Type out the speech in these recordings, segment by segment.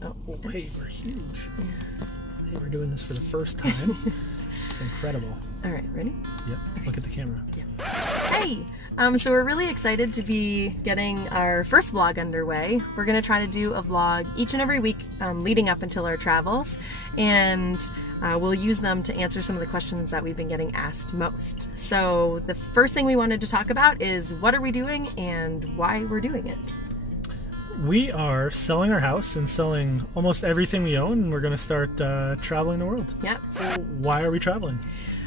Oh, hey, we're huge. Yeah. Hey, we're doing this for the first time. It's incredible. All right, ready? Yep. Okay. Look at the camera. Yeah. Hey! So we're really excited to be getting our first vlog underway. We're going to try to do a vlog each and every week leading up until our travels, and we'll use them to answer some of the questions that we've been getting asked most. So the first thing we wanted to talk about is what are we doing and why we're doing it. We are selling our house and selling almost everything we own, and we're going to start traveling the world. Yeah. So why are we traveling?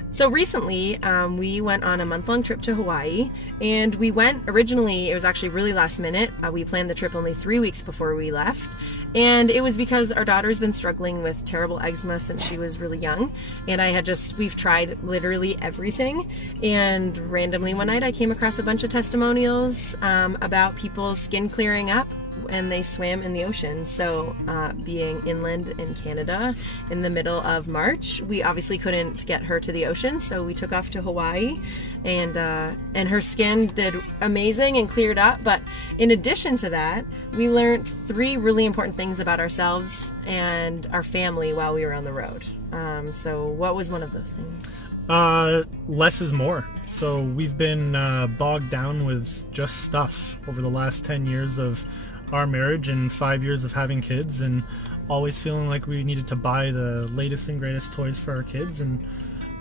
So recently, we went on a month-long trip to Hawaii, and we went originally, it was actually really last minute. We planned the trip only 3 weeks before we left, and it was because our daughter's been struggling with terrible eczema since she was really young, and we've tried literally everything, and randomly one night I came across a bunch of testimonials about people's skin clearing up and they swam in the ocean. So being inland in Canada in the middle of March, we obviously couldn't get her to the ocean, so we took off to Hawaii, and her skin did amazing and cleared up. But in addition to that, we learned 3 really important things about ourselves and our family while we were on the road. So what was one of those things? Less is more. So we've been bogged down with just stuff over the last 10 years of our marriage and 5 years of having kids, and always feeling like we needed to buy the latest and greatest toys for our kids. And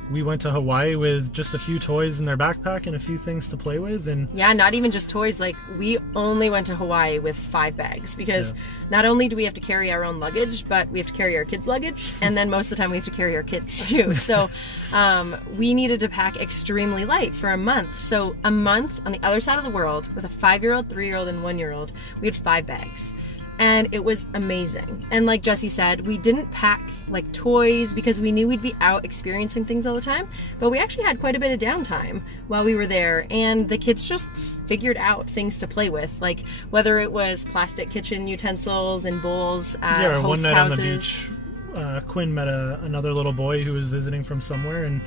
we went to Hawaii with just a few toys in their backpack and a few things to play with. And yeah, not even just toys. Like, we only went to Hawaii with 5 bags because not only do we have to carry our own luggage, but we have to carry our kids' luggage, and then most of the time we have to carry our kids too. So we needed to pack extremely light for a month. So a month on the other side of the world with a 5-year-old, 3-year-old, and 1-year-old, we had 5 bags. And it was amazing. And like Jesse said, we didn't pack like toys because we knew we'd be out experiencing things all the time, but we actually had quite a bit of downtime while we were there, and the kids just figured out things to play with, like whether it was plastic kitchen utensils and bowls at host one night houses. On the beach, Quinn met another little boy who was visiting from somewhere, and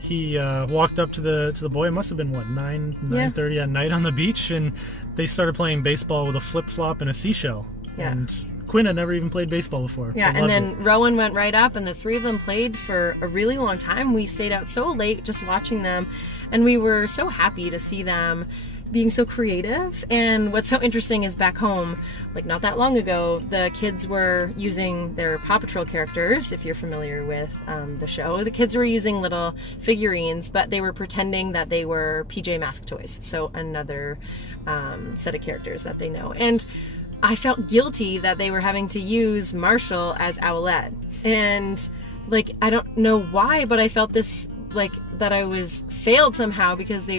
he walked up to the boy. It must have been, what, 9:30 at night on the beach, and they started playing baseball with a flip-flop and a seashell. Yeah. And Quinn had never even played baseball before. Yeah, and then Rowan went right up, and the 3 of them played for a really long time. We stayed out so late just watching them, and we were so happy to see them being so creative. And what's so interesting is back home, like not that long ago, the kids were using their Paw Patrol characters, if you're familiar with the show. The kids were using little figurines, but they were pretending that they were PJ Masks toys, so another set of characters that they know. And I felt guilty that they were having to use Marshall as Owlette. And like, I don't know why, but I felt this, like, that I was failed somehow because they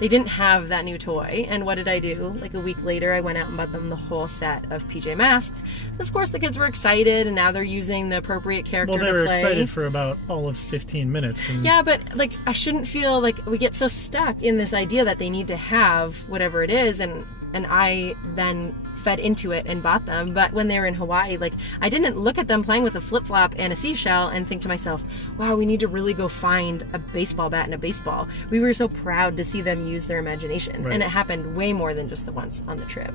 didn't have that new toy. And what did I do? Like a week later, I went out and bought them the whole set of PJ Masks. And of course, the kids were excited, and now they're using the appropriate character to play. Well, they were excited for about all of 15 minutes. And yeah, but like, I shouldn't feel like we get so stuck in this idea that they need to have whatever it is, and I then fed into it and bought them. But when they were in Hawaii, like, I didn't look at them playing with a flip-flop and a seashell and think to myself, wow, we need to really go find a baseball bat and a baseball. We were so proud to see them use their imagination. Right. And it happened way more than just the once on the trip.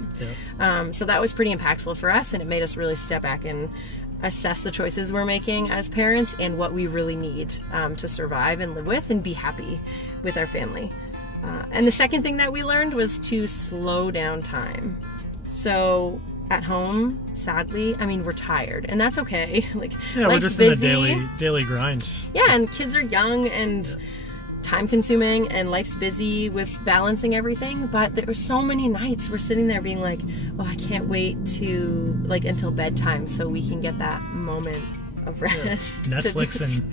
Yeah. So that was pretty impactful for us, and it made us really step back and assess the choices we're making as parents and what we really need to survive and live with and be happy with our family. And the second thing that we learned was to slow down time. So at home, sadly, I mean, we're tired, and that's okay. Like, yeah, we're just busy. In a daily grind. Yeah, and kids are young and time consuming, and life's busy with balancing everything. But there were so many nights we're sitting there being like, oh, I can't wait to until bedtime so we can get that moment of rest. Yeah. Netflix and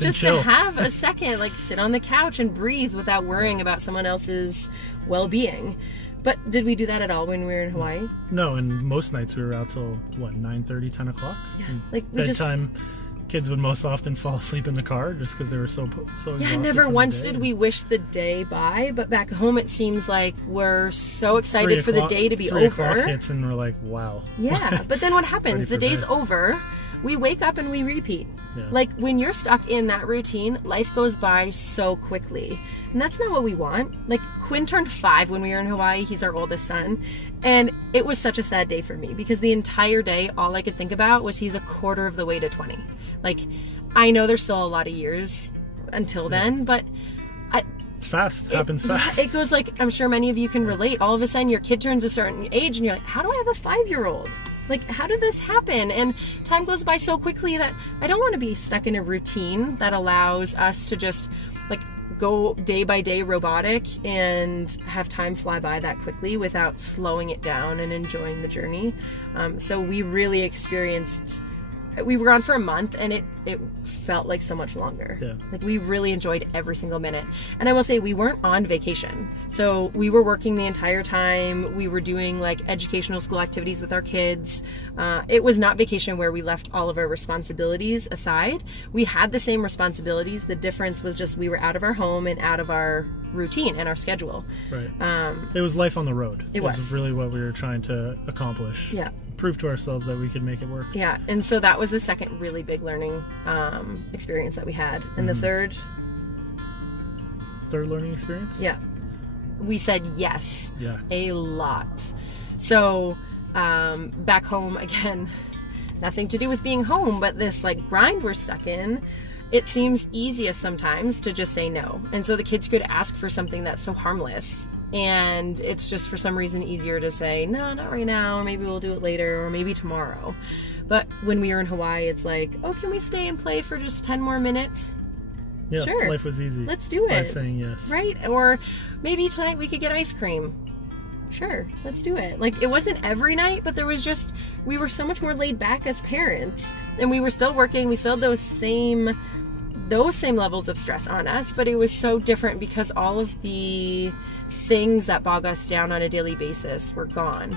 just chill. To have a second, like, sit on the couch and breathe without worrying about someone else's well-being. But did we do that at all when we were in Hawaii? No, and most nights we were out till, what, 9:30, 10 o'clock? Yeah. Like, we bedtime, kids would most often fall asleep in the car just because they were so exhausted. Yeah, never once did we wish the day by, but back home it seems like we're so excited for the day to be over. 3 o'clock hits and we're like, wow. Yeah, but then what happens? The day's over. we wake up and we repeat. Yeah. Like when you're stuck in that routine, life goes by so quickly. And that's not what we want. Like Quinn turned 5 when we were in Hawaii. He's our oldest son. And it was such a sad day for me because the entire day, all I could think about was he's a quarter of the way to 20. Like, I know there's still a lot of years until then, but it's fast. It happens fast. It goes like, I'm sure many of you can relate. All of a sudden your kid turns a certain age and you're like, how do I have a 5-year-old? Like, how did this happen? And time goes by so quickly that I don't want to be stuck in a routine that allows us to just like go day by day robotic and have time fly by that quickly without slowing it down and enjoying the journey. So we really experienced, we were gone for a month and it felt like so much longer. Yeah. Like we really enjoyed every single minute. And I will say we weren't on vacation. So we were working the entire time. We were doing like educational school activities with our kids. It was not vacation where we left all of our responsibilities aside. We had the same responsibilities. The difference was just we were out of our home and out of our routine and our schedule. Right. It was life on the road. It was really what we were trying to accomplish. Yeah. Prove to ourselves that we could make it work. Yeah. And so that was the second really big learning experience that we had. And the third learning experience? Yeah. We said yes. Yeah. A lot. So back home, again, nothing to do with being home, but this like grind we're stuck in, it seems easiest sometimes to just say no. And so the kids could ask for something that's so harmless. And it's just for some reason easier to say, no, not right now, or maybe we'll do it later, or maybe tomorrow. But when we were in Hawaii, it's like, oh, can we stay and play for just 10 more minutes? Yeah, sure. Life was easy. Let's do it. By saying yes. Right? Or maybe tonight we could get ice cream. Sure, let's do it. Like, it wasn't every night, but there was just, we were so much more laid back as parents. And we were still working, we still had those same levels of stress on us, but it was so different because all of the things that bog us down on a daily basis were gone.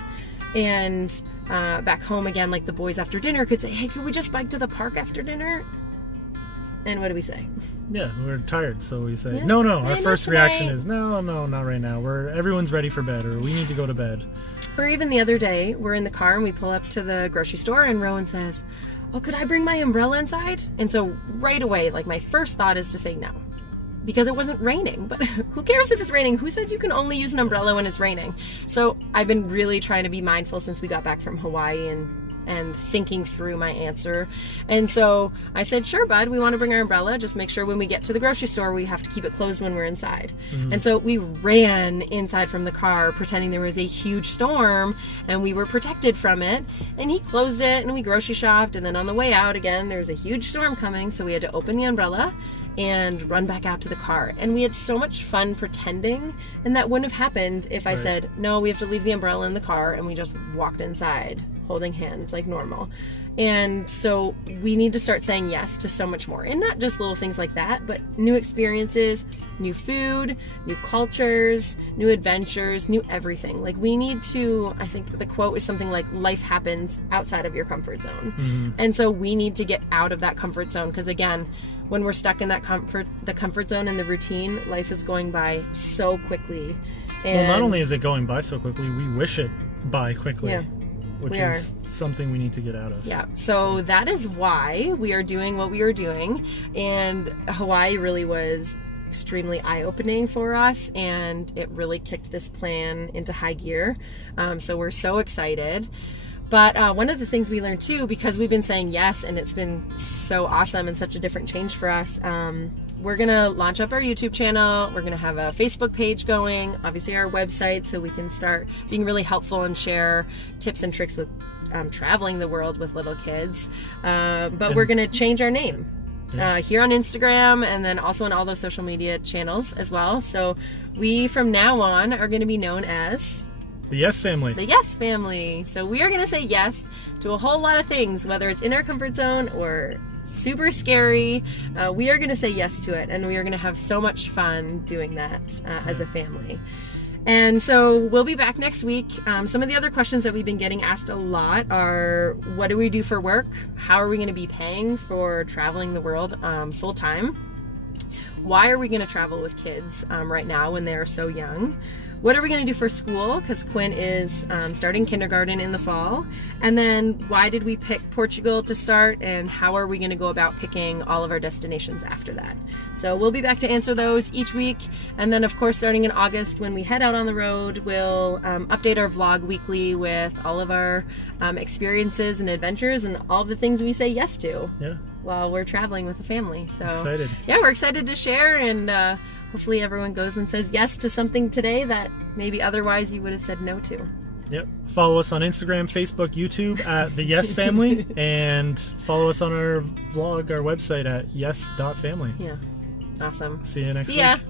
And back home again, like the boys after dinner could say, hey, could we just bike to the park after dinner? And what do we say? Yeah, we're tired, so we say, Yeah. no. Yeah, Our first not reaction tonight. is, no, not right now. Everyone's ready for bed, or we need to go to bed. Or even the other day, we're in the car and we pull up to the grocery store and Rowan says, oh, could I bring my umbrella inside? And so right away, like my first thought is to say no. Because it wasn't raining, but who cares if it's raining? Who says you can only use an umbrella when it's raining? So I've been really trying to be mindful since we got back from Hawaii and thinking through my answer. And so I said, sure, bud, we want to bring our umbrella. Just make sure when we get to the grocery store, we have to keep it closed when we're inside. Mm-hmm. And so we ran inside from the car, pretending there was a huge storm and we were protected from it. And he closed it and we grocery shopped. And then on the way out again, there was a huge storm coming. So we had to open the umbrella and run back out to the car. And we had so much fun pretending, and that wouldn't have happened if I Right. said, no, we have to leave the umbrella in the car, and we just walked inside holding hands like normal. And so we need to start saying yes to so much more, and not just little things like that, but new experiences, new food, new cultures, new adventures, new everything. Like we need to, I think the quote is something like, life happens outside of your comfort zone. Mm-hmm. And so we need to get out of that comfort zone, because again, when we're stuck in that the comfort zone and the routine, life is going by so quickly. And Well, not only is it going by so quickly, we wish it by quickly. Yeah. Which We is something we need to get out of. Yeah, so that is why we are doing what we are doing. And Hawaii really was extremely eye-opening for us, and it really kicked this plan into high gear. So we're so excited. But one of the things we learned too, because we've been saying yes and it's been so awesome and such a different change for us, we're going to launch up our YouTube channel. We're going to have a Facebook page going, obviously our website, so we can start being really helpful and share tips and tricks with traveling the world with little kids. But we're going to change our name here on Instagram, and then also on all those social media channels as well. So we, from now on, are going to be known as The Yes Family. the Yes Family. So we are going to say yes to a whole lot of things, whether it's in our comfort zone or super scary. We are going to say yes to it, and we are going to have so much fun doing that as a family. And so we'll be back next week. Some of the other questions that we've been getting asked a lot are, what do we do for work? How are we going to be paying for traveling the world full time? Why are we going to travel with kids right now when they are so young? what are we going to do for school, because Quinn is starting kindergarten in the fall, and then why did we pick Portugal to start, and how are we going to go about picking all of our destinations after that. So we'll be back to answer those each week, and then of course starting in August when we head out on the road, we'll update our vlog weekly with all of our experiences and adventures and all of the things we say yes to while we're traveling with the family. So excited. Yeah, we're excited to share, and hopefully everyone goes and says yes to something today that maybe otherwise you would have said no to. Yep. Follow us on Instagram, Facebook, YouTube at The Yes Family, and follow us on our vlog, our website at yes.family. Yeah. Awesome. See you next See ya. week.